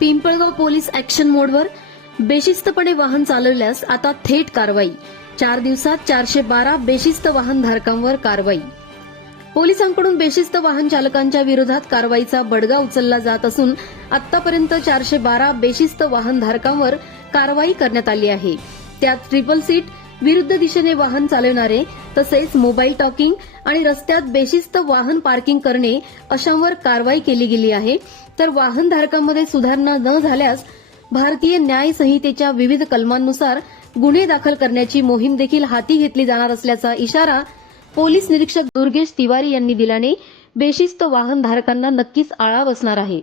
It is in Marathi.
पिंपळगाव पोलीस ऍक्शन मोडवर बेशिस्तपणे वाहन चालवल्यास आता थेट कारवाई. चार दिवसात चारशे बारा बेशिस्त वाहन धारकांवर कारवाई. पोलिसांकडून बेशिस्त वाहन चालकांच्या विरोधात कारवाईचा बडगा उचलला जात असून आतापर्यंत चारशे बारा बेशिस्त वाहन धारकांवर कारवाई करण्यात आली आहे. त्यात ट्रिपल सीट विरुद्ध दिशेने वाहन चालवणारे तसेच मोबाईल टॉकिंग आणि रस्त्यात बेशिस्त वाहन पार्किंग करणे अशांवर कारवाई केली गेली आहे. तर वाहनधारकांमध्ये सुधारणा न झाल्यास भारतीय न्याय संहितेच्या विविध कलमांनुसार गुन्हे दाखल करण्याची मोहीम देखील हाती घेतली जाणार असल्याचा इशारा पोलीस निरीक्षक दुर्गेश तिवारी यांनी दिल्याने बेशिस्त वाहनधारकांना नक्कीच आळा बसणार आहे.